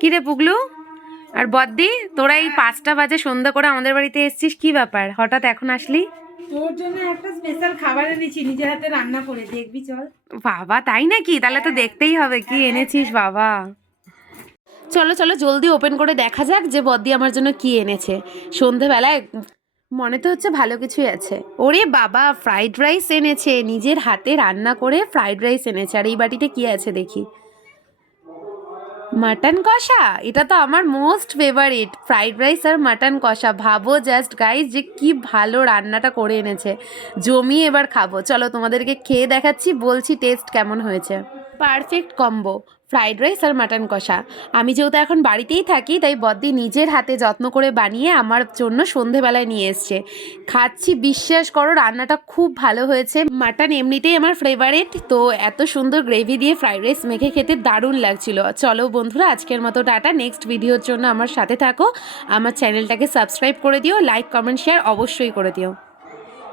কি রে পুগলু আর বদ্দি, তোরা এই 5টা বাজে সন্ধ্যা করে আমাদের বাড়িতে এসেছিস, কি ব্যাপার হঠাৎ এখন আসলি? তোর জন্য একটা স্পেশাল খাবার এনেছি, নিজের হাতে রান্না করে, দেখবি চল। বাবা তাই নাকি? তাহলে তো দেখতেই হবে কি এনেছিস বাবা। চলো চলো জলদি ওপেন করে দেখা যাক যে বদ্দি আমার জন্য কি এনেছে সন্ধেবেলায়। মনে তো হচ্ছে ভালো কিছুই আছে। ওরে বাবা, ফ্রাইড রাইস এনেছে, নিজের হাতে রান্না করে ফ্রাইড রাইস এনেছে। আর এই বাটিতে কি আছে দেখি? মাটন কষা। এটা তো আমার মোস্ট ফেভারিট, ফ্রাইড রাইস আর মাটন কষা। ভাবো জাস্ট গাইস যে কি ভালো রান্নাটা করে এনেছে। জমিয়ে এবার খাবো। চলো তোমাদেরকে খেয়ে দেখাচ্ছি, বলছি টেস্ট কেমন হয়েছে। পারফেক্ট কম্বো, ফ্রাইড রাইস আর মাটন কষা। আমি যেহেতু এখন বাড়িতেই থাকি, তাই বদ্দি নিজের হাতে যত্ন করে বানিয়ে আমার জন্য সন্ধেবেলায় নিয়ে এসছে। খাচ্ছি, বিশ্বাস করো রান্নাটা খুব ভালো হয়েছে। মাটন এমনিতেই আমার ফেভারিট, তো এত সুন্দর গ্রেভি দিয়ে ফ্রাইড রাইস মেখে খেতে দারুণ লাগছিল। চলো বন্ধুরা, আজকের মতো টাটা। নেক্সট ভিডিওর জন্য আমার সাথে থাকো, আমার চ্যানেলটাকে সাবস্ক্রাইব করে দিও, লাইক কমেন্ট শেয়ার অবশ্যই করে দিও।